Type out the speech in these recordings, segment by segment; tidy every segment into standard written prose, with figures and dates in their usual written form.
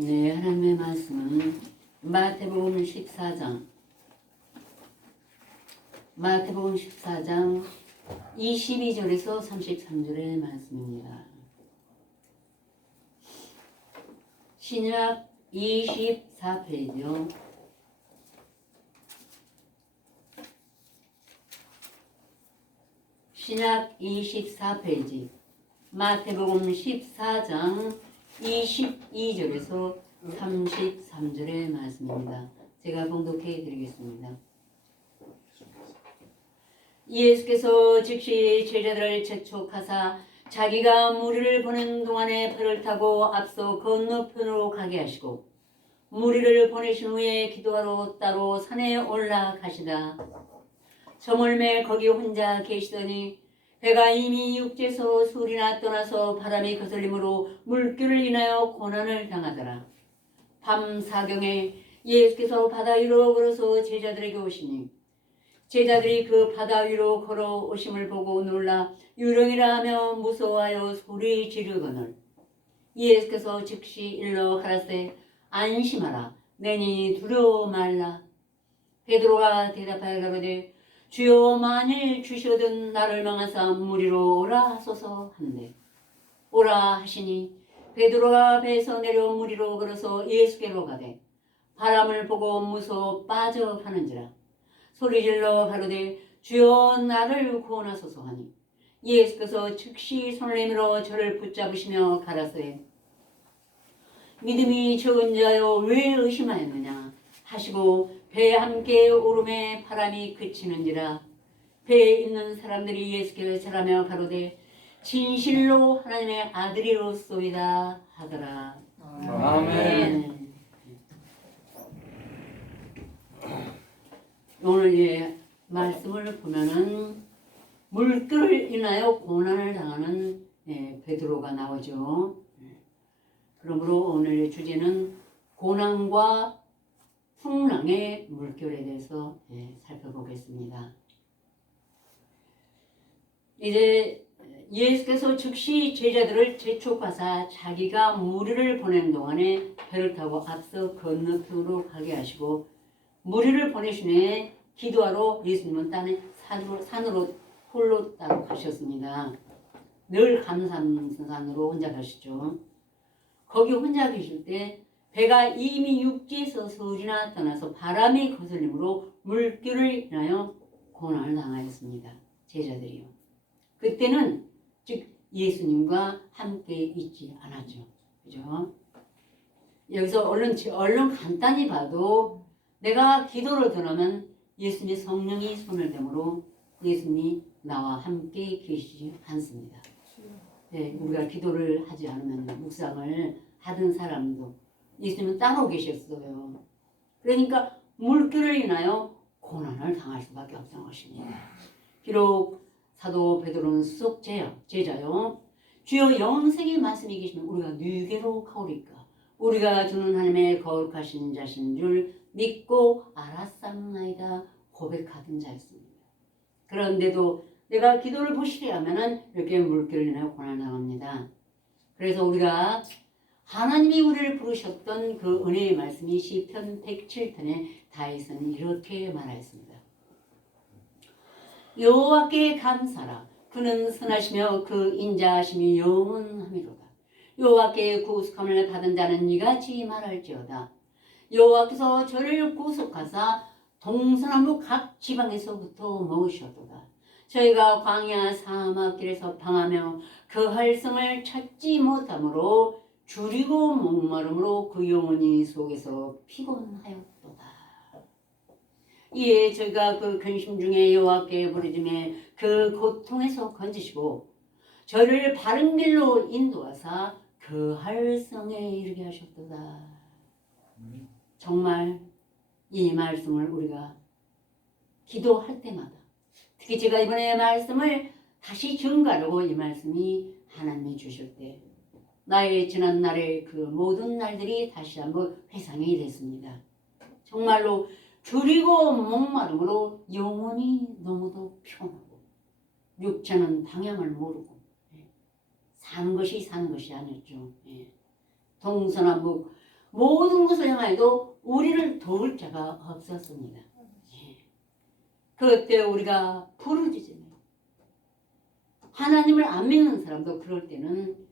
네, 하나님의 말씀은 마태복음 14장 22절에서 33절의 말씀입니다. 신약 24페이지요. 신약 24페이지 마태복음 14장 22절에서 33절의 말씀입니다. 제가 봉독해 드리겠습니다. 예수께서 즉시 제자들을 재촉하사 자기가 무리를 보낸 동안에 배를 타고 앞서 건너편으로 가게 하시고 무리를 보내신 후에 기도하러 따로 산에 올라가시다. 저물매 거기 혼자 계시더니 배가 이미 육지에서 술이나 떠나서 바람이 거슬림으로 물결을 인하여 고난을 당하더라. 밤 사경에 예수께서 바다 위로 걸어서 제자들에게 오시니 제자들이 그 바다 위로 걸어오심을 보고 놀라 유령이라 하며 무서워하여 소리 지르거늘 예수께서 즉시 일러 가라사대 안심하라 내니 두려워 말라. 베드로가 대답하여 가로되 주여 만일 주시거든 나를 망하사 무리로 오라 하소서 한대. 오라 하시니 베드로가 배에서 내려 무리로 걸어서 예수께로 가되 바람을 보고 무서워 빠져가는지라. 소리질러 가로되 주여 나를 구원하소서 하니 예수께서 즉시 손을 내밀어 저를 붙잡으시며 가라사대 믿음이 적은 자여 왜 의심하였느냐 하시고 배에 함께 오름에 바람이 그치는지라. 배에 있는 사람들이 예수께 절하며 가로되 진실로 하나님의 아들이로소이다 하더라. 아멘. 오늘 말씀을 보면은 물결을 인하여 고난을 당하는 베드로가 나오죠. 그러므로 오늘의 주제는 고난과 풍랑의 물결에 대해서 살펴보겠습니다. 이제 예수께서 즉시 제자들을 재촉하사 자기가 무리를 보낸 동안에 배를 타고 앞서 건너편으로 가게 하시고 무리를 보내신 후에 기도하러 예수님은 산으로 홀로 따로 가셨습니다. 늘 감람산으로 혼자 가시죠. 거기 혼자 계실 때 배가 이미 육지에서 서울이나 떠나서 바람이 거슬림으로 물결을 인하여 고난을 당하였습니다. 제자들이요. 그때는 즉 예수님과 함께 있지 않았죠. 그죠? 여기서 얼른 간단히 봐도 내가 기도를 드리면 예수님의 성령이 손을 대므로 예수님이 나와 함께 계시지 않습니다. 네, 우리가 기도를 하지 않으면 묵상을 하던 사람도 예수님은 따로 계셨어요. 그러니까 물결을 인하여 고난을 당할 수밖에 없던 것입니다. 비록 사도 베드로는 수석 제자요. 주여 영생의 말씀이 계시면 우리가 누게로 가오리까. 우리가 주는 하나님의 거룩하신 자신 줄 믿고 알았사옵나이다 고백하던 자였습니다. 그런데도 내가 기도를 부실히 하면은 이렇게 물결을 인하여 고난을 당합니다. 그래서 우리가 하나님이 우리를 부르셨던 그 은혜의 말씀이 시편 107편에 다윗은 이렇게 말하였습니다. 여호와께 감사라. 그는 선하시며 그 인자하심이 영원하미로다. 여호와께 구속함을 받은 자는 이같이 말할지어다. 여호와께서 저를 구속하사 동서남북 각 지방에서부터 모으셨도다. 저희가 광야 사막길에서 방하며 그 활성을 찾지 못하므로 줄이고 목마름으로 그 영혼이 속에서 피곤하였도다. 이에 저희가 그 근심 중에 여호와께 부르짖음에 그 고통에서 건지시고 저를 바른 길로 인도하사 그 활성에 이르게 하셨도다. 정말 이 말씀을 우리가 기도할 때마다 특히 제가 이번에 말씀을 다시 증가하고 이 말씀이 하나님이 주실 때 나의 지난 날의 그 모든 날들이 다시 한번 회상이 됐습니다. 정말로 줄이고 목마름으로 영혼이 너무도 피곤하고 육체는 방향을 모르고 사는 것이 아니었죠. 동서남북 모든 것을 향하여도 우리를 도울 자가 없었습니다. 그때 우리가 부르짖으며 하나님을 안 믿는 사람도 그럴 때는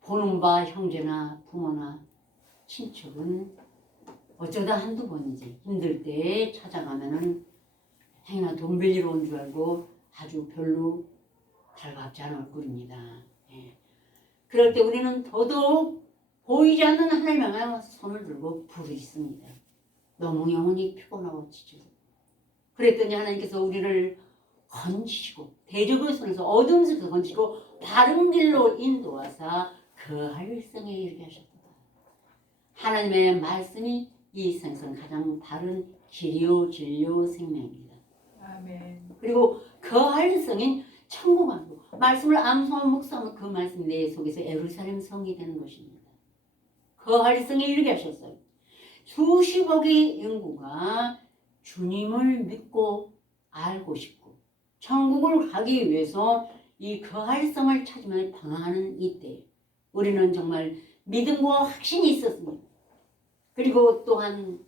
보는 바 형제나 부모나 친척은 어쩌다 한두 번이지 힘들 때 찾아가면은 행여나 돈 빌리러 온 줄 알고 아주 별로 달갑지 않은 얼굴입니다. 예. 그럴 때 우리는 더더욱 보이지 않는 하나님 향하여 손을 들고 부르짖습니다. 너무 영혼이 피곤하고 지쳐서. 그랬더니 하나님께서 우리를 건지시고 대적의 손에서 어두운 속에서 건지시고 바른 길로 인도하사 그 할성에 이르게 하셨다. 하나님의 말씀이 이 세상에서는 가장 바른 길이요 진리요 생명입니다. 아멘. 그리고 그 할성인 천국왕국 말씀을 암송하고 묵상하면 그 말씀이 내 속에서 예루살렘 성이 되는 것입니다. 그 할성에 이르게 하셨어요. 수십억의 인구가 주님을 믿고 알고 싶고 천국을 가기 위해서 이 거할성을 찾으며 방황하는 이때 우리는 정말 믿음과 확신이 있었습니다. 그리고 또한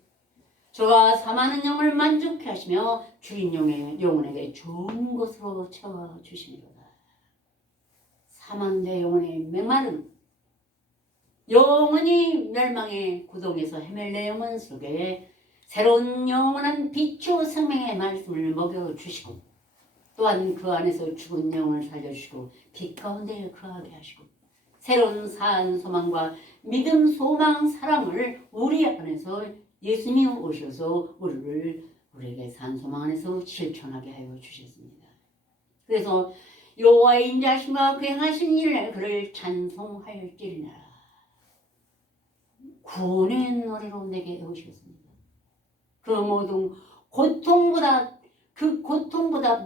저가 사많은 영을 만족해 하시며 주인 영혼에게 좋은 것으로 채워주시리로다. 사만대 영혼의 메마른 영원히 멸망의 구덩이에서 헤맬 내 영혼 속에 새로운 영원한 빛과 생명의 말씀을 먹여주시고 또한 그 안에서 죽은 영혼을 살려주시고 빛 가운데 거하게 하시고 새로운 산 소망과 믿음 소망 사랑을 우리 안에서 예수님이 오셔서 우리에게 산 소망 안에서 실천하게 하여 주셨습니다. 그래서 여호와의 인자하심과 그 행하신 일에 그를 찬송할지니라. 구원의 노래로 내게 오셨습니다. 그 모든 고통보다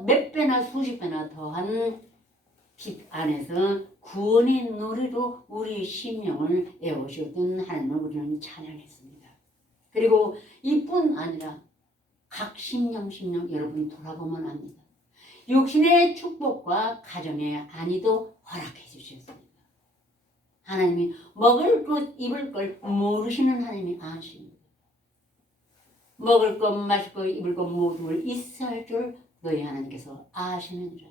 몇 배나 수십 배나 더한 빛 안에서 구원의 노래로 우리 심령을 애워주었던 하나님을 우리는 찬양했습니다. 그리고 이뿐 아니라 각 심령 여러분 돌아보면 압니다. 육신의 축복과 가정의 안위도 허락해 주셨습니다. 하나님이 먹을 것 입을 걸 모르시는 하나님이 아십니다. 먹을 것 마실 것 입을 것 모든 있어야 할 줄 너희 하나님께서 아시느니라.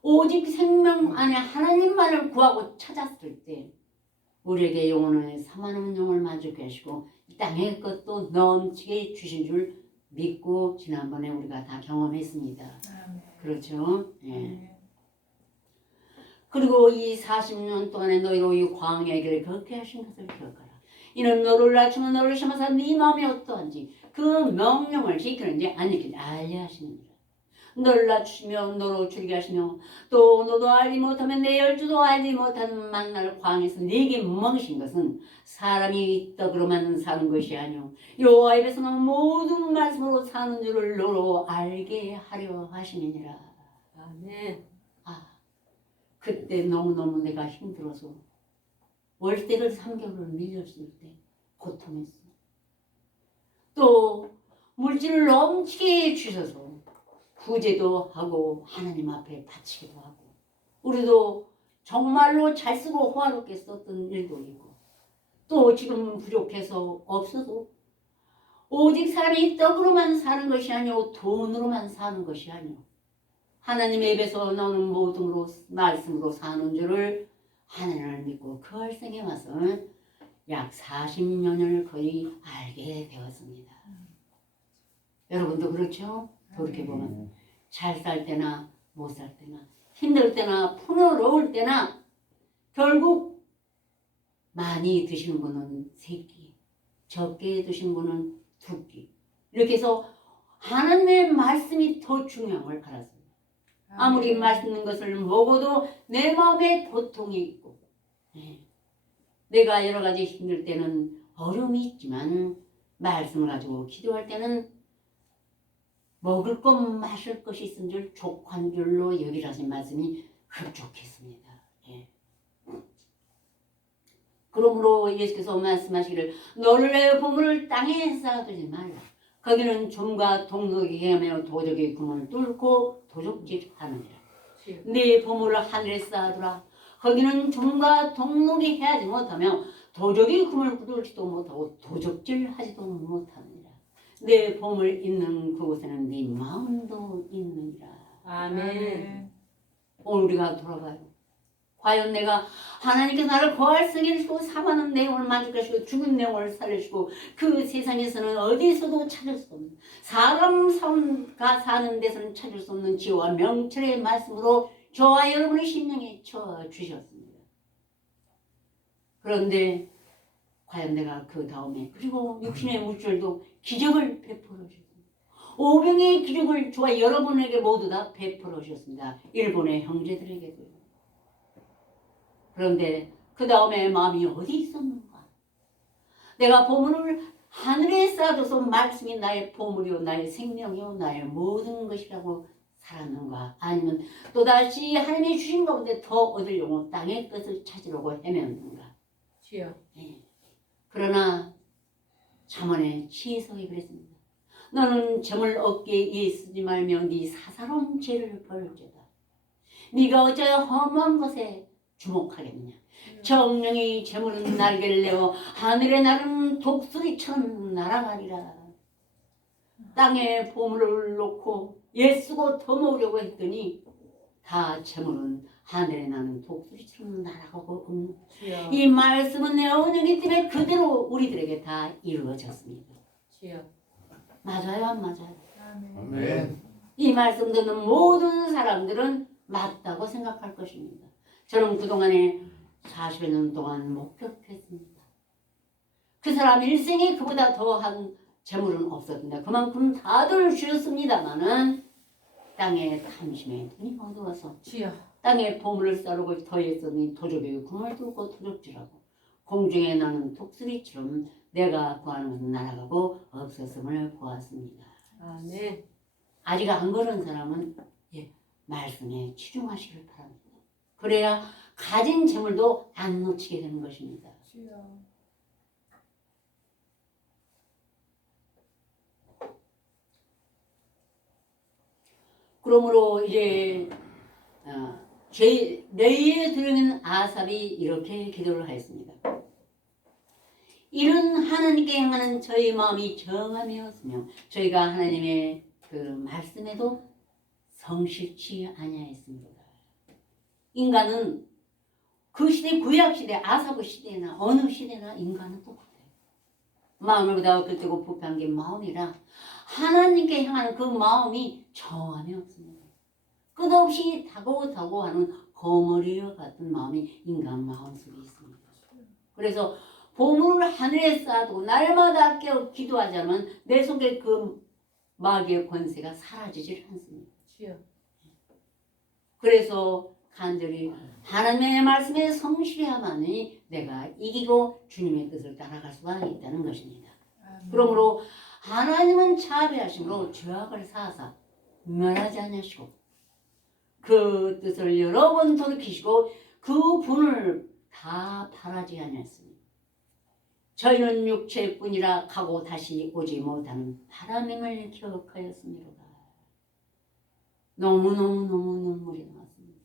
오직 생명 안에 하나님만을 구하고 찾았을 때 우리에게 영혼의 사만한 영을 만족해 하시고 이 땅의 것도 넘치게 주신 줄 믿고 지난번에 우리가 다 경험했습니다. 아멘. 그렇죠? 예. 아멘. 그리고 이 40년 동안에 너희로 이 광야의 길을 걷게 하신 것을 기억하라. 이는 너를 낮추며 너를 심어서 네 마음이 어떠한지 그 명령을 지키는지 안 지키는지 알게 하시느니라. 너를 낮추시며 너로 줄게 하시며 또 너도 알지 못하면 내 열주도 알지 못하는 만날 광에서 네게 먹이신 것은 사람이 떡으로만 사는 것이 아니오 여호와 입에서 나온 모든 말씀으로 사는 줄을 너로 알게 하려 하시느니라. 아멘. 그때 너무너무 내가 힘들어서 월세를 3개월을 밀렸을 때 고통했어. 또 물질을 넘치게 주셔서 구제도 하고 하나님 앞에 바치기도 하고 우리도 정말로 잘 쓰고 호화롭게 썼던 일도 있고 또 지금 부족해서 없어도 오직 사람이 떡으로만 사는 것이 아니오 돈으로만 사는 것이 아니오 하나님의 입에서 나오는 모든 말씀으로 사는 줄을 하나님을 믿고 그 할성에 와서 약 40년을 거의 알게 되었습니다. 여러분도 그렇죠? 돌이켜보면 잘 살 때나 못 살 때나 힘들 때나 풍요로울 때나 결국 많이 드시는 분은 3끼 적게 드시는 분은 2끼 이렇게 해서 하나님의 말씀이 더 중요한 걸 알았습니다. 아무리 맛있는 것을 먹어도 내 마음에 고통이 있고 내가 여러 가지 힘들 때는 어려움이 있지만 말씀을 가지고 기도할 때는 먹을 것 마실 것이 있은 줄 족한 줄로 여기라신 말씀이 흡족했습니다. 그러므로 예수께서 말씀하시기를 너를 내 보물을 땅에 쌓아두지 말라. 거기는 좀과 동록이 헤매어 도적의 구멍을 뚫고 도적질하느니라. 네 보물을 하늘에 쌓아두라. 거기는 좀과 동록이 해하지 못하며 도적이 금을 굳을지도 못하고 도적질 하지도 못하느니라. 내 보물 있는 그곳에는 네 마음도 있느니라. 아멘. 오늘 우리가 돌아봐요. 과연 내가 하나님께서 나를 거할 승인을 주고 사망하는 내용을 만족하시고 죽은 내용을 살려주고 그 세상에서는 어디서도 찾을 수 없는 사람가 사는 데서는 찾을 수 없는 지혜와 명철의 말씀으로 저와 여러분의 심령에 주셨습니다. 그런데 과연 내가 그 다음에 그리고 육신의 물질도 기적을 베풀어 주셨습니다. 오병의 기적을 저와 여러분에게 모두 다 베풀어 주셨습니다. 일본의 형제들에게도요. 그런데 그 다음에 마음이 어디 있었는가? 내가 보물을 하늘에 쌓아둬서 말씀이 나의 보물이요 나의 생명이요 나의 모든 것이라고 살았는가? 아니면 또다시 하나님이 주신 가운데 더 얻으려고 땅의 것을 찾으려고 헤매었는가? 주여. 네. 그러나 잠언의 치성이 그랬습니다. 너는 점을 어깨에 쓰지 말며 네 사사로운 죄를 벌죄다. 네가 어찌하여 허무한 것에 주목하겠느냐. 정령이 재물은 날개를 내어 하늘에 나르는 독수리처럼 날아가리라. 땅에 보물을 놓고 애쓰고 더 모으려고 했더니 다 재물은 하늘에 나는 독수리처럼 날아가고 주여. 이 말씀은 내 언약이기 때문에 그대로 우리들에게 다 이루어졌습니다. 주여. 맞아요, 안 맞아요? 아멘. 이 말씀 듣는 모든 사람들은 맞다고 생각할 것입니다. 저는 그동안에 40여 년 동안 목격했습니다. 그 사람 일생에 그보다 더한 재물은 없었는데 그만큼 다들 주셨습니다마는 땅의 탐심에 눈이 어두워서 주여. 땅에 보물을 쌓으려고 더했으니 도적이 금을 뚫고 도적질하고 공중에 나는 독수리처럼 내가 구하는 것은 날아가고 없었음을 보았습니다. 아멘. 아직 안 그런 사람은 말씀에 치중하시길 바랍니다. 그래야 가진 재물도 안 놓치게 되는 것입니다. 주여. 그러므로 이제 레위에 들어있는 아삽이 이렇게 기도를 하였습니다. 이런 하나님께 향하는 저희 마음이 정함이었으며 저희가 하나님의 그 말씀에도 성실치 아니하였습니다. 인간은 그 시대 구약시대 아사부 시대나 어느 시대나 인간은 똑같아요. 마음을 그다가 끄뜨고 부패한 게 마음이라 하나님께 향하는 그 마음이 정함이 없습니다. 끝없이 다고다고 하는 거머리와 같은 마음이 인간 마음속에 있습니다. 그래서 보물을 하늘에 쌓아두고 날마다 깨어 기도하자면 내 속에 그 마귀의 권세가 사라지질 않습니다. 주여. 그래서 간절히 하나님의 말씀에 성실해야만이 내가 이기고 주님의 뜻을 따라갈 수가 있다는 것입니다. 그러므로 하나님은 자비하심으로 죄악을 사하사 멸하지 않으시고 그 뜻을 여러 번 돌이키시고 그 분을 다 바라지 않았습니다. 저희는 육체뿐이라 가고 다시 오지 못하는 바람임을 기억하였습니다. 너무너무 눈물이 나왔습니다.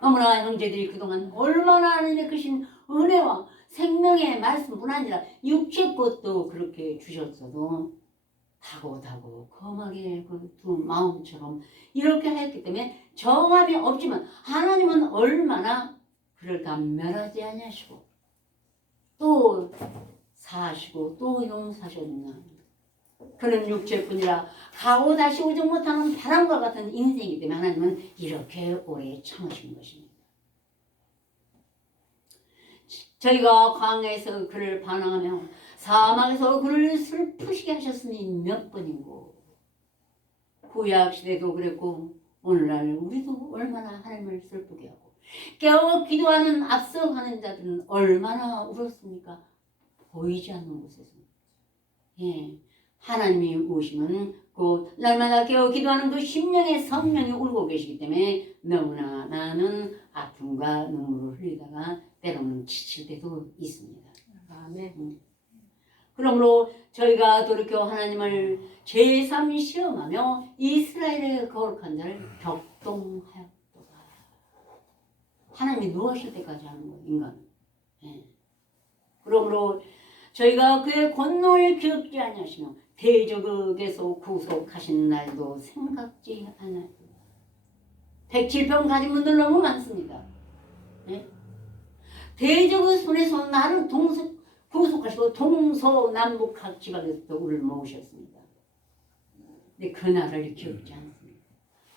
너무나 형제들이 그동안 얼마나 하나님의 크신 은혜와 생명의 말씀뿐 아니라 육체 것도 그렇게 주셨어도 다고 거하게 그 두 마음처럼 이렇게 했기 때문에 정함이 없지만 하나님은 얼마나 그를 다 멸하지 아니하시고 또 사하시고 또 용서하셨나. 그는 육체뿐이라 가고 다시 오지 못하는 바람과 같은 인생이기 때문에 하나님은 이렇게 오래 참으신 것입니다. 저희가 광야에서 그를 반항하며 사막에서 그를 슬프시게 하셨으니 몇 번이고 구약시대도 그랬고 오늘날 우리도 얼마나 하나님을 슬프게 하고 깨어 기도하는 앞서가는 자들은 얼마나 울었습니까? 보이지 않는 곳에서. 하나님이 오시면 그 날마다 깨어 기도하는 그 심령의 성령이 울고 계시기 때문에 너무나 나는 아픔과 눈물을 흘리다가 때로는 지칠 때도 있습니다. 아멘. 그러므로 저희가 돌이켜 하나님을 제3 시험하며 이스라엘의 거룩한 자를 격동하였도다. 하나님이 누워실 때까지 하는 거예요, 인간은. 그러므로 저희가 그의 권능을 기억지 아니하시며 대적에게서 구속하신 날도 생각지 않아요. 백칠병 가진 분들 너무 많습니다. 네? 대적의 손에서 나를 구속하시고 동서남북 각 지방에서 우리를 모으셨습니다. 근데 그 날을 기억지 않습니다.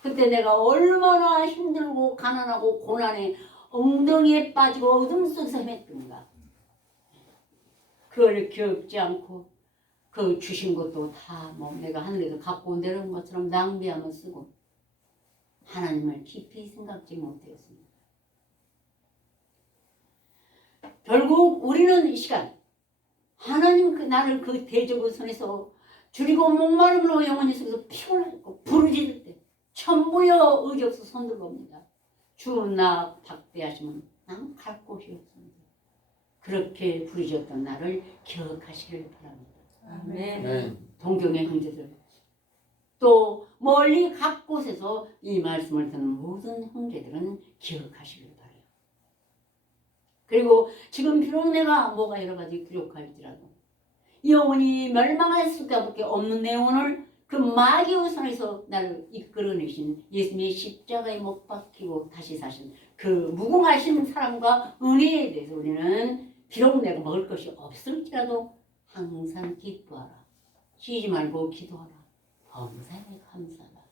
그때 내가 얼마나 힘들고 가난하고 고난에 엉덩이에 빠지고 어둠 속에서 헤맸던가. 그걸 기억지 않고 그 주신 것도 다 뭐 내가 하늘에서 갖고 내려온 것처럼 낭비하며 쓰고 하나님을 깊이 생각지 못했습니다. 결국 우리는 이 시간 하나님 나를 그 대적의 손에서 줄이고 목마름으로 영원히 속에서 피곤하고 부르짖을 때 천부여 의지 없어 손들고 옵니다. 주 나 박대하시면 난 갈 곳이 없습니다. 그렇게 부르짖었던 나를 기억하시길 바랍니다. 아멘. 동경의 형제들, 또 멀리 각 곳에서 이 말씀을 듣는 모든 형제들은 기억하시길 바라요. 그리고 지금 비록 내가 뭐가 여러 가지 부족할지라도 영원히 멸망할 수밖에 없는 내용을 그 마귀의 손에서 나를 이끌어내신 예수님의 십자가에 못 박히고 다시 사신 그 무궁하신 사랑과 은혜에 대해서 우리는 비록 내가 먹을 것이 없을지라도 항상 기뻐하라. 쉬지 말고 기도하라. 범사에 감사하라.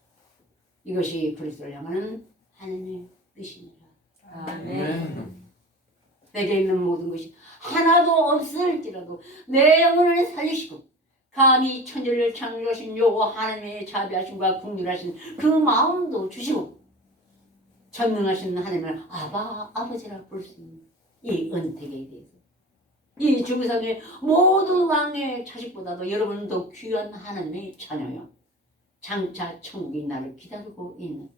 이것이 그리스도를 향하는 하나님의 뜻입니다. 아멘. 내게 있는 모든 것이 하나도 없을지라도 내 영혼을 살리시고 감히 천지를 창조하신 여호와 하나님의 자비하심과 긍휼하신 그 마음도 주시고 전능하신 하나님을 아버지라 부를 수 있는 이 은택에 대해서 이 주구상의 모든 왕의 자식보다도 여러분은 더 귀한 하나님의 자녀요. 장차 천국이 나를 기다리고 있는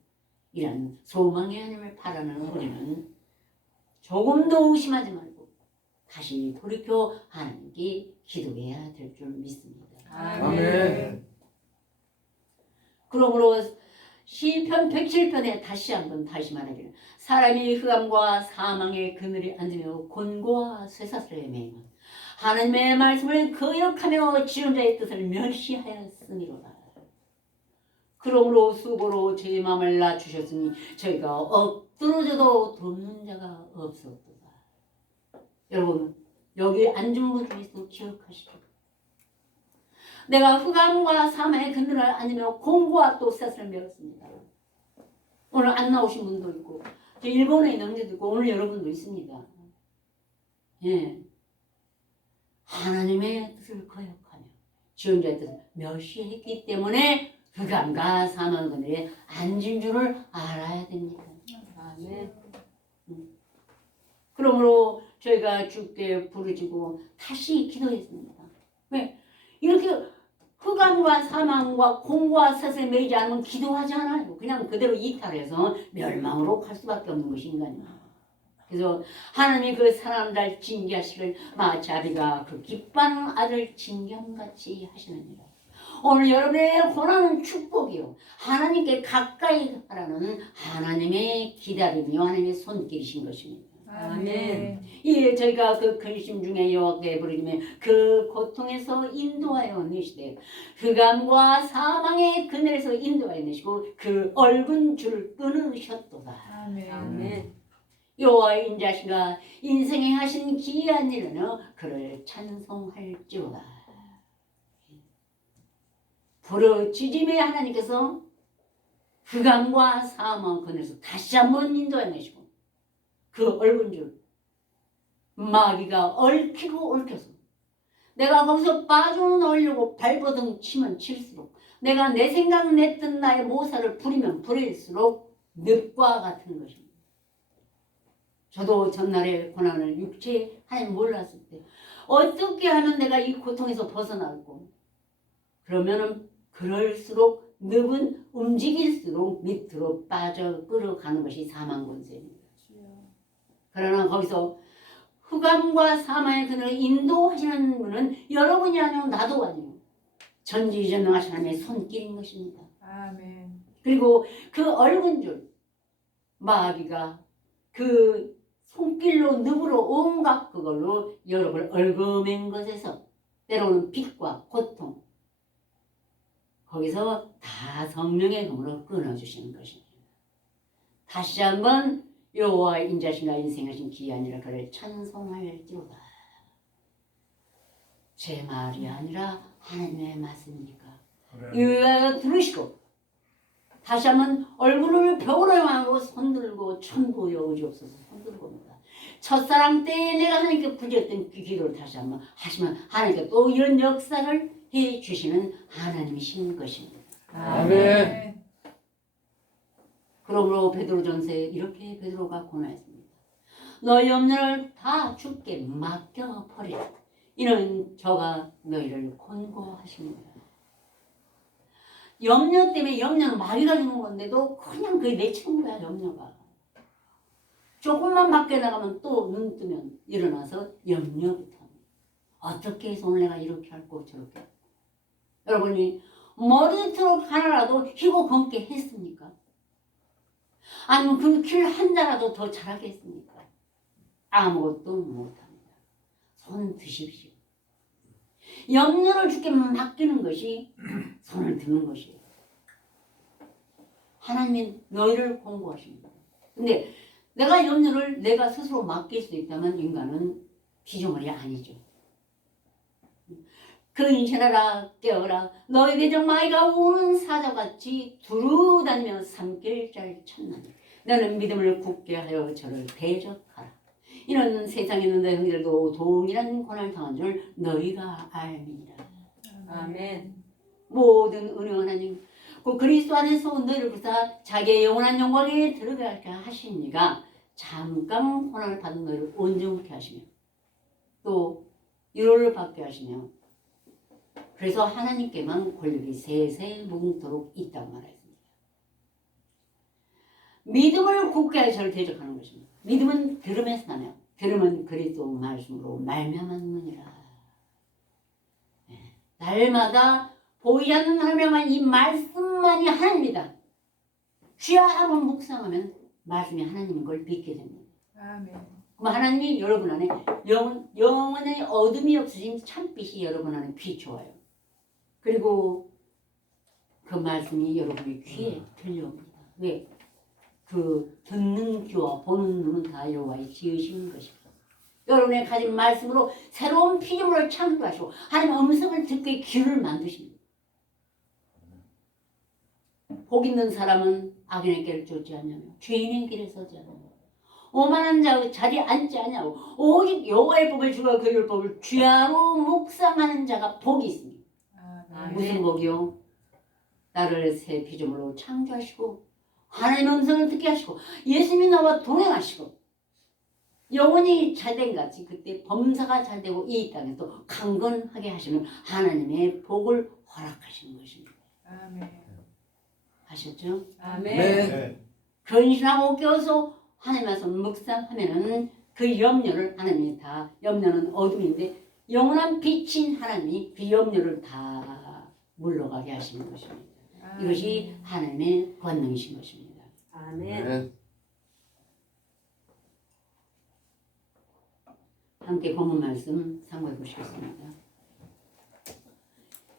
이런 소망의 하나님을 바라는 우리는 조금도 의심하지 말고 다시 돌이켜 하나님께 기도해야 될 줄 믿습니다. 아멘. 그러므로 시편 107편에 다시 말하기를 사람이 흑암과 사망의 그늘에 앉으며 곤고와 쇠사슬에 매이면 하나님의 말씀을 거역하며 지존자의 뜻을 멸시하였으니로다. 그러므로 수고로 저희 마음을 낮추셨으니 저희가 엎드러져도 돕는 자가 없었도다. 여러분 여기 앉은 분 중에서 기억하시죠. 내가 흑암과 사망의 그늘을 앉으며 공고와 또 쇠사슬을 메었습니다. 오늘 안 나오신 분도 있고 일본에 있는 형제도 있고 오늘 여러분도 있습니다. 예, 하나님의 뜻을 거역하며 지존자의 뜻을 멸시했기 때문에 흑암과 사망 그늘에 앉은 줄을 알아야 됩니다. 아멘. 그러므로 저희가 주께 부르짖고 다시 기도했습니다. 왜? 이렇게 흑암과 사망과 공과 쇠사슬에 매이지 않으면 기도하지 않아요. 그냥 그대로 이탈해서 멸망으로 갈 수밖에 없는 것이 인간이에요. 그래서 하나님이 그 사랑하는 자를 징계하시길 마치 아비가 그 기뻐하는 아들 징계함같이 하시느니라. 오늘 여러분의 고난은 축복이요. 하나님께 가까이 하라는 하나님의 기다림이 하나님의 손길이신 것입니다. 아멘. 예, 저희가 그 근심 중에 여호와께 부르짖으며 그 고통에서 인도하여 내시되 흑암과 사망의 그늘에서 인도하여 내시고 그 얽은 줄 끊으셨도다. 아멘. 여호와의 인자신가 인생에 하신 기이한 일은 그를 찬송할지어다. 부르짖음에 하나님께서 흑암과 사망 그늘에서 다시 한번 인도해 내시고 그 얽은 줄 마귀가 얽히고 얽혀서 내가 거기서 빠져나오려고 발버둥 치면 칠수록 내가 내 생각 내 뜻 나의 모사를 부리면 부릴수록 늪과 같은 것입니다. 저도 전날의 고난을 육체에 하나님 몰랐을 때 어떻게 하면 내가 이 고통에서 벗어날고 그러면은 그럴수록 늪은 움직일수록 밑으로 빠져 끌어가는 것이 사망권세입니다. 그러나 거기서 흑암과 사망의 그늘을 인도하시는 분은 여러분이 아니고 나도 아니고 전지전능하신 하나님의 손길인 것입니다. 아멘. 그리고 그 얽은 줄 마귀가 그 손길로 때로 늪으로 온갖 그걸로 여러분을 얽어맨 것에서 때로는 빚과 고통 거기서 다 성령의 힘으로 끊어주시는 것입니다. 다시 한번 여호와 인자신과 인생하신 기한이라 그를 찬송할지로다. 제 말이 아니라 하나님의 말씀이니까 이거 들으시고 다시 한번 얼굴을 벽으로 향하고 손들고 천부여 의지없어서 손들고입니다. 첫사랑 때 내가 하나님께 부졌던 그 기도를 다시 한번 하시면 하나님께 또 이런 역사를 해주시는 하나님이신 것입니다. 아멘. 그러므로 베드로전서에 이렇게 베드로가 권하였습니다. 너희 염려를 다 주께 맡겨버리라. 이는 저가 너희를 권고하십니다. 염려 때문에 염려는 마귀가 주는 건데도 그냥 그게 내치는 거야. 염려가. 조금만 밖에 나가면 또 눈 뜨면 일어나서 염려부터 합니다. 어떻게 해서 오늘 내가 이렇게 할고 저렇게 할고. 여러분이 머리털 하나라도 희고 검게 했습니까? 아니면 그 길 한 자라도 더 잘하게 했습니까? 아무것도 못합니다. 손 드십시오. 염려를 주께 맡기는 것이 손을 드는 것이에요. 하나님이 너희를 공고하십니다. 근데 내가 염려를 내가 스스로 맡길 수 있다면 인간은 피조물이 아니죠. 그 인체나라 깨어라 너희에게 정마이가 우는 사자같이 두루다니며 삼킬자를 찾나니 너는 믿음을 굳게 하여 저를 대적하라. 이는 세상에 있는 너희 형제들도 동일한 고난을 당한 줄 너희가 알미니라. 아멘. 모든 은혜 하나님 그 그리스도 안에서 너희를 부사 자기의 영원한 영광에 들어가게 하시니가 잠깐 고난을 받은 너희를 온전케 하시며 또 위로를 받게 하시며 그래서 하나님께만 권력이 세세 뭉도록 있다고 말했습니다. 믿음을 굳게 하여 저를 대적하는 것입니다. 믿음은 들음에서 나며 들음은 그리스도 말씀으로 말미암았느니라. 날마다 보이지 않는 하나님만 이 말씀만이 하나님이다. 귀하면 묵상하면 말씀이 하나님인 걸 믿게 됩니다. 아멘. 그럼 하나님이 여러분 안에 영원의 어둠이 없으신 참빛이 여러분 안에 비추어요. 그리고 그 말씀이 여러분의 귀에 들려옵니다. 왜? 그 듣는 귀와 보는 눈은 다 여호와의 지으신 것입니다. 여러분의 가진 말씀으로 새로운 피조물을 창조하시고 하나님의 음성을 듣게 귀를 만드십니다. 복 있는 사람은 악인의 길을 쫓지 않냐며 죄인의 길을 서지 않냐며 오만한 자의 자리에 앉지 않냐고 오직 여호와의 법을 주가 그 율법을 주야로 묵상하는 자가 복이 있습니다. 아멘. 무슨 복이요? 나를 새 피조물로 창조하시고 하나님의 음성을 듣게 하시고 예수님이 나와 동행하시고 영혼이 잘된 같이 그때 범사가 잘되고 이 땅에서 강건하게 하시는 하나님의 복을 허락하시는 것입니다. 아멘. 아셨죠? 아멘. 근신하고 깨어서 하나님 말씀 묵상하면은 그 염려를 하나님이 다 염려는 어둠인데 영원한 빛인 하나님이 그 염려를 다 물러가게 하시는 것입니다. 이것이 하나님의 권능이신 것입니다. 아멘. 함께 본문 말씀 상고해 보시겠습니다.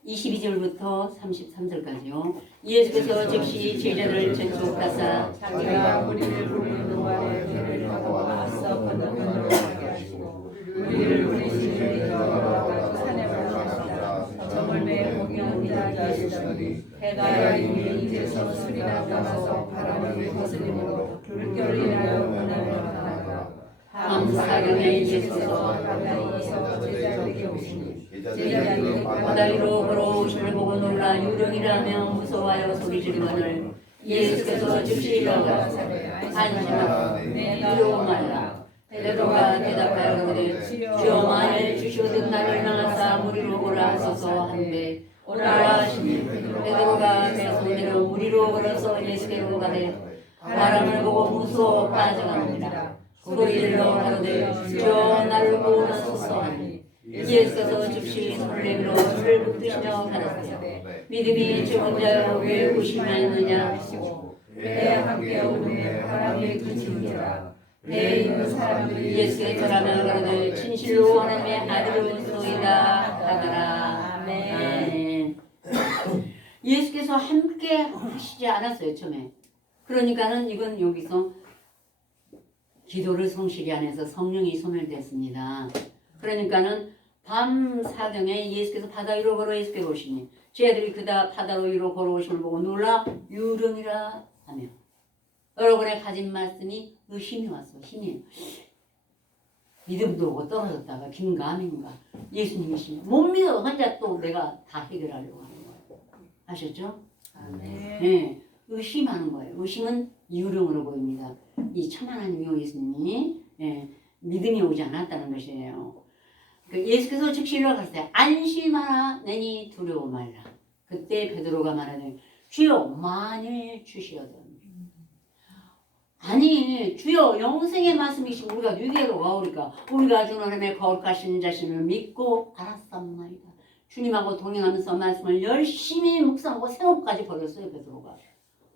22절부터 33절까지요. 예수께서 즉시 제자들을 전속하사 자기가 우리를 부르는 동안에 배를 타고 앞서 건너편으로 가게 하시고 우리를 우리 집에 들어가고 산에 올라가시다. 저물매 공연 이라기 하시더니 해가 이미 이제서 술이나 떠나서 바람이 거슬림으로 물결이 나여 문을 나가다가 밤사경에 예수께서 가까이서 제자들에게 오시니 제자들이 바다 위로 걸어오심을 보고 놀라 유령이라며 무서워하여 소리지르거늘 예수께서 즉시 일어나 안심하고 이러고 말라. 베드로가 대답하여 그러되 주여 만일 주시오든 나를 나가사 무리로 오라 하소서 한데 오라 하시니 베드로가 내 손으로 무리로 걸어서 예수께로 가되 바람을 보고 무서워 빠져가느니라. 소리질러 가로되 주여 나를 구원하소서 하니 예수께서 즉시 손을 내밀어 줄을 붙드시며 가라사대 믿음이 적은 자여 왜 의심하였느냐 하시고 내 함께 오르네 바람이 그치니라. 배에 있는 사람들이 예수의 저라면 그러되 진실로 하나님의 아들로소이다 하더라. 아멘. 예수께서 함께 하시지 않았어요 처음에. 그러니까는 이건 여기서 기도를 성실히 안 해서 성령이 소멸됐습니다. 그러니까는 밤 사경에 예수께서 바다 위로 걸어 예수께 오시니 제 아들이 그다 바다 위로 걸어오심을 보고 놀라 유령이라 하며 여러분의 가진 말씀이 의심이 왔어. 힘이 믿음도 오고 떨어졌다가 긴가민가 예수님이시니 못 믿어 혼자 또 내가 다 해결하려고 하는 거예요. 아셨죠? 아멘. 네, 의심하는 거예요. 의심은 유령으로 보입니다. 이 참 하나님이요 예수님이 믿음이 오지 않았다는 것이에요. 예수께서 즉시 일어나실 때 안심하라 내니 두려워 말라. 그때 베드로가 말하되 주여 만일 주시어든. 아니 주여 영생의 말씀이신 우리가 뉘게로 와오리까 우리가 주는 하나님의 거룩하신 자신을 믿고 알았사옵나이다. 주님하고 동행하면서 말씀을 열심히 묵상하고 생업까지 버렸어요 베드로가.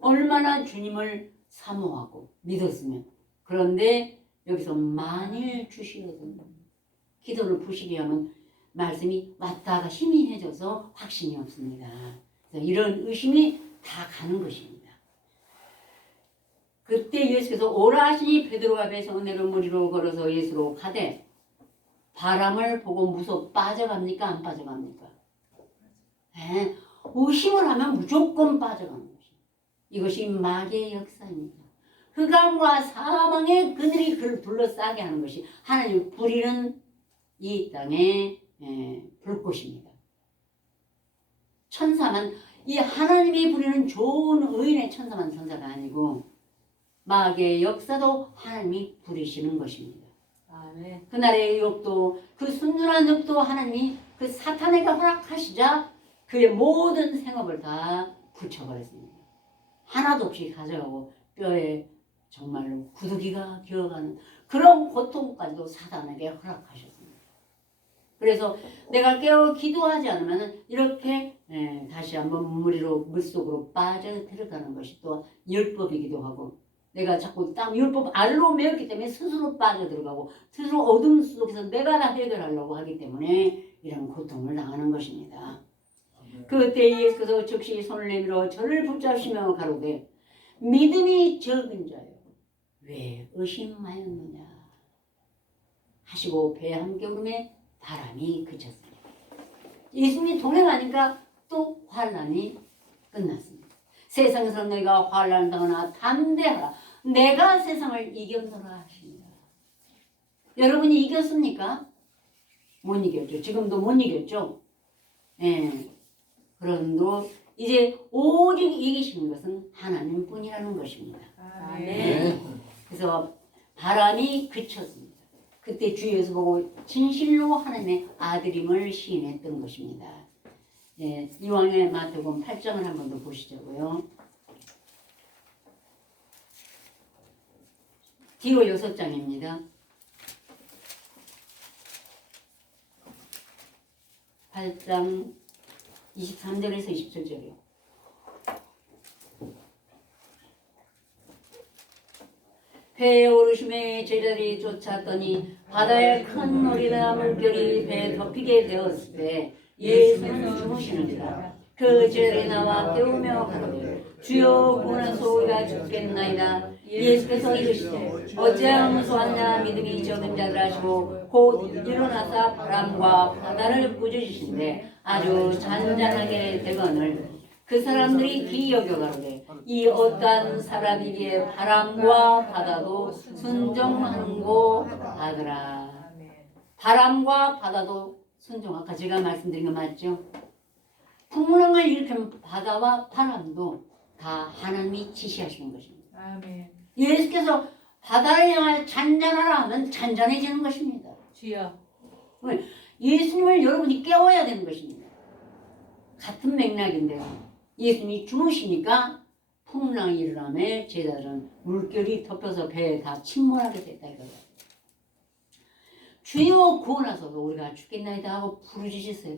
얼마나 주님을 사모하고 믿었으면. 그런데 여기서 만일 주시거든 기도를 부시게 하면 말씀이 왔다가 희미해져서 확신이 없습니다. 그래서 이런 의심이 다 가는 것입니다. 그때 예수께서 오라 하시니 베드로가 배에서 내려 무리로 걸어서 예수로 가되 바람을 보고 무서워 빠져갑니까 안 빠져갑니까? 의심을 하면 무조건 빠져가는 것입니다. 이것이 마귀의 역사입니다. 흑암과 사망의 그늘이 그를 둘러싸게 하는 것이 하나님이 부리는 이 땅의 불꽃입니다. 천사만 이 하나님이 부리는 좋은 의인의 천사만 천사가 아니고 마귀의 역사도 하나님이 부리시는 것입니다. 아멘. 그날의 욥도 그 순전한 욥도 하나님이 그 사탄에게 허락하시자 그의 모든 생업을 다 붙여버렸습니다. 하나도 없이 가져가고 뼈에 정말로 구더기가 기어가는 그런 고통까지도 사탄에게 허락하셨습니다. 그래서 내가 깨어 기도하지 않으면 이렇게 다시 한번 물속으로 빠져 들어가는 것이 또 율법이기도 하고 내가 자꾸 딱 율법 알로 메웠기 때문에 스스로 빠져들어가고 스스로 어둠 속에서 내가 다 해결하려고 하기 때문에 이런 고통을 당하는 것입니다. 그때 예수께서 즉시 손을 내밀어 저를 붙잡으시며 가로되 믿음이 적은 자여 왜 의심하였느냐 하시고 배 한겨울에 바람이 그쳤습니다. 예수님이 동행하니까 또 환난이 끝났습니다. 세상에서 너희가 환난을 당하나 담대하라 내가 세상을 이겼노라 하십니다. 여러분이 이겼습니까? 못 이겼죠. 지금도 못 이겼죠. 그런데 이제 오직 이기시는 것은 하나님뿐이라는 것입니다. 아멘. 그래서 바람이 그쳤습니다. 그때 주 예수 보고 진실로 하나님의 아들임을 시인했던 것입니다. 이왕에 마태복음 8장을 한 번 더 보시자고요. 뒤로 6장입니다. 8장 23절에서 27절이요. 배에 오르심에 제자들이 쫓았더니 바다에 큰 놀이나 물결이 배에 덮이게 되었을 때 예수는 주무시느니라. 그 제자들이 나와 깨우며 가로되 주여 구원하소서 우리가 죽겠나이다. 예수께서 이르시되 어찌하여 무서웠냐 믿음이 적은 자들 하시고 곧 일어나사 바람과 바다를 꾸짖으신데 아주 잔잔하게 되거늘 그 사람들이 기이 여겨 가로되 이 어떠한 사람이기에 바람과 바다도 순종하는고 하더라. 바람과 바다도 순종. 아까 제가 말씀드린 거 맞죠? 풍랑을 일으키는 바다와 바람도 다 하나님이 지시하시는 것입니다. 아멘. 예수께서 바다를 향하여 잔잔하라 하면 잔잔해지는 것입니다. 주여. 예수님을 여러분이 깨워야 되는 것입니다. 같은 맥락인데요. 예수님이 주무시니까 풍랑이 일어나며 제자들은 물결이 덮여서 배에 다 침몰하게 됐다 이거예요. 주여 구원하소서 우리가 죽겠나이다 하고 부르짖으세요.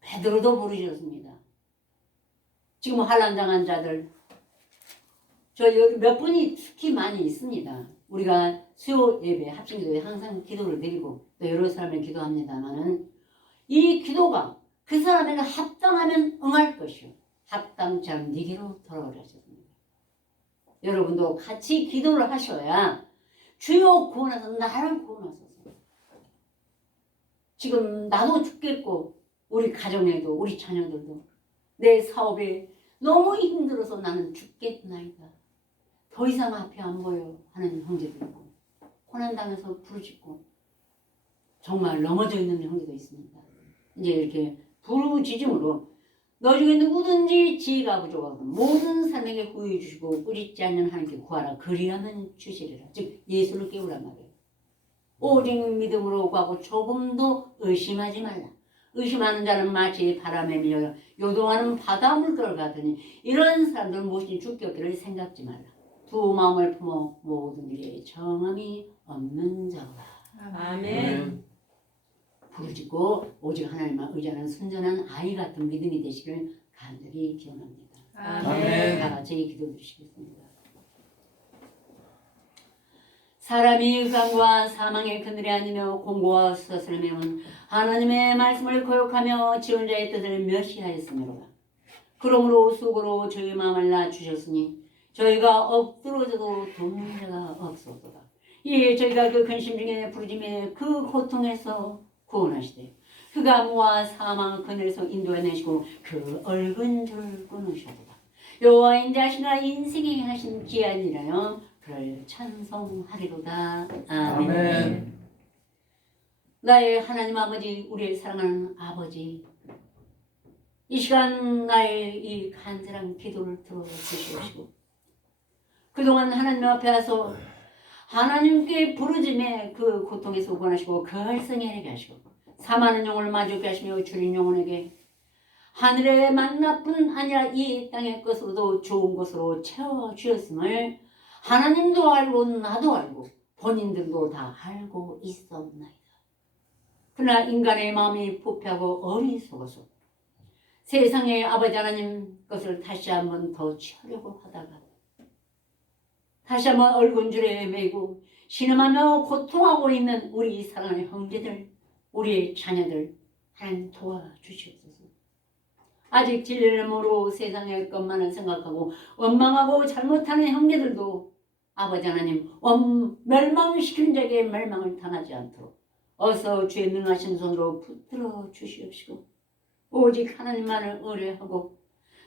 베드로도 부르짖었습니다. 지금 환난 당한 자들 저 여기 몇 분이 특히 많이 있습니다. 우리가 수요 예배, 합심기도에 항상 기도를 드리고 또 여러 사람을 기도합니다만은 이 기도가 그 사람에게 합당하면 응할 것이요 합당치 않으면 니게로 돌아오라 하셨습니다. 여러분도 같이 기도를 하셔야 주여 구원하소서 나를 구원하소서. 지금 나도 죽겠고 우리 가정에도 우리 자녀들도 내 사업에 너무 힘들어서 나는 죽겠나이다. 더 이상 앞이 안 보여 하는 형제도 있고 고난당해서 부르짖고 정말 넘어져 있는 형제도 있습니다. 이제 이렇게 부르짖음으로 너 중에 누구든지 지혜가 부족하고 모든 사람에게 구해 주시고 꾸짖지 않는 하나님께 구하라 그리하면 주시리라. 즉 예수를 깨우란 말이에요. 오직 믿음으로 구하고 조금도 의심하지 말라. 의심하는 자는 마치 바람에 밀려 요동하는 바닷물결 같으니 이런 사람들은 무엇이 죽게 없기를 생각지 말라. 두 마음을 품어 모든 일에 정함이 없는 자라. 아멘. 부르짖고 오직 하나님만 의지하는 순전한 아이 같은 믿음이 되시길 간절히 기원합니다. 아멘. 다 같이 기도드리시겠습니다. 사람이 의감과 사망의 그늘에 앉으며 공고와 수사스를 메운 하나님의 말씀을 거역하며 지원자의 뜻을 멸시하였으므로다. 그러므로 수고로 저희 마음을 낮추셨으니 저희가 엎드러져도 돕는 자가 없었도다. 이에 저희가 그 근심 중에 부르짖음에 그 고통에서 구원하시되 그가 무와 사망의 그늘에서 인도해내시고 그 얽은 줄을 끊으셨도다. 여호와인 자신과 인생에 행하신 귀한 일하여 그를 찬송하리로다. 아멘. 아멘. 나의 하나님 아버지, 우리의 사랑하는 아버지, 이 시간 나의 이 간절한 기도를 들어주시옵시고 그동안 하나님 앞에 와서 하나님께 부르짖음에 그 고통에서 구원하시고 그 활성에 하게 하시고 사망의 영혼을 마주하게 하시며 주린 영혼에게 하늘의 만나뿐 아니라 이 땅의 것으로도 좋은 것으로 채워주셨음을 하나님도 알고 나도 알고 본인들도 다 알고 있었나이다. 그러나 인간의 마음이 부패하고 어리석어서 세상의 아버지 하나님 것을 다시 한번 더 취하려고 하다가 다시 한번 얼굴줄에 매고 신음하며 고통하고 있는 우리 사랑하는 형제들, 우리의 자녀들 하나님 도와주시옵소서. 아직 진리를 모르고 세상의 것만을 생각하고 원망하고 잘못하는 형제들도 아버지 하나님 멸망시키는 자에게 멸망을 당하지 않도록 어서 주의 능하신 손으로 붙들어 주시옵시고 오직 하나님만을 의뢰하고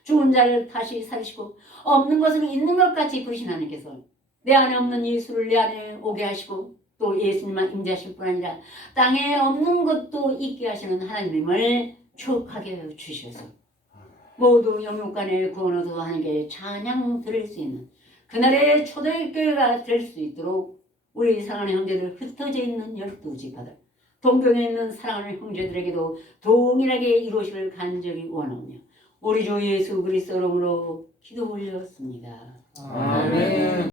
죽은 자를 다시 살리시고 없는 것을 있는 것 같이 부르신 하나님께서 내 안에 없는 예수를 내 안에 오게 하시고 또 예수님만 임재하실 뿐 아니라 땅에 없는 것도 있게 하시는 하나님을 축하게 하여 주셔서 모두 영육간의 구원을 얻어 하나님께 찬양 드릴 수 있는 그날의 초대교회가 될 수 있도록 우리 사랑하는 형제들 흩어져 있는 12지파들 동경에 있는 사랑하는 형제들에게도 동일하게 이루어지길 간절히 원하오며 우리 주 예수 그리스도 이름으로 기도 올렸습니다. 아멘.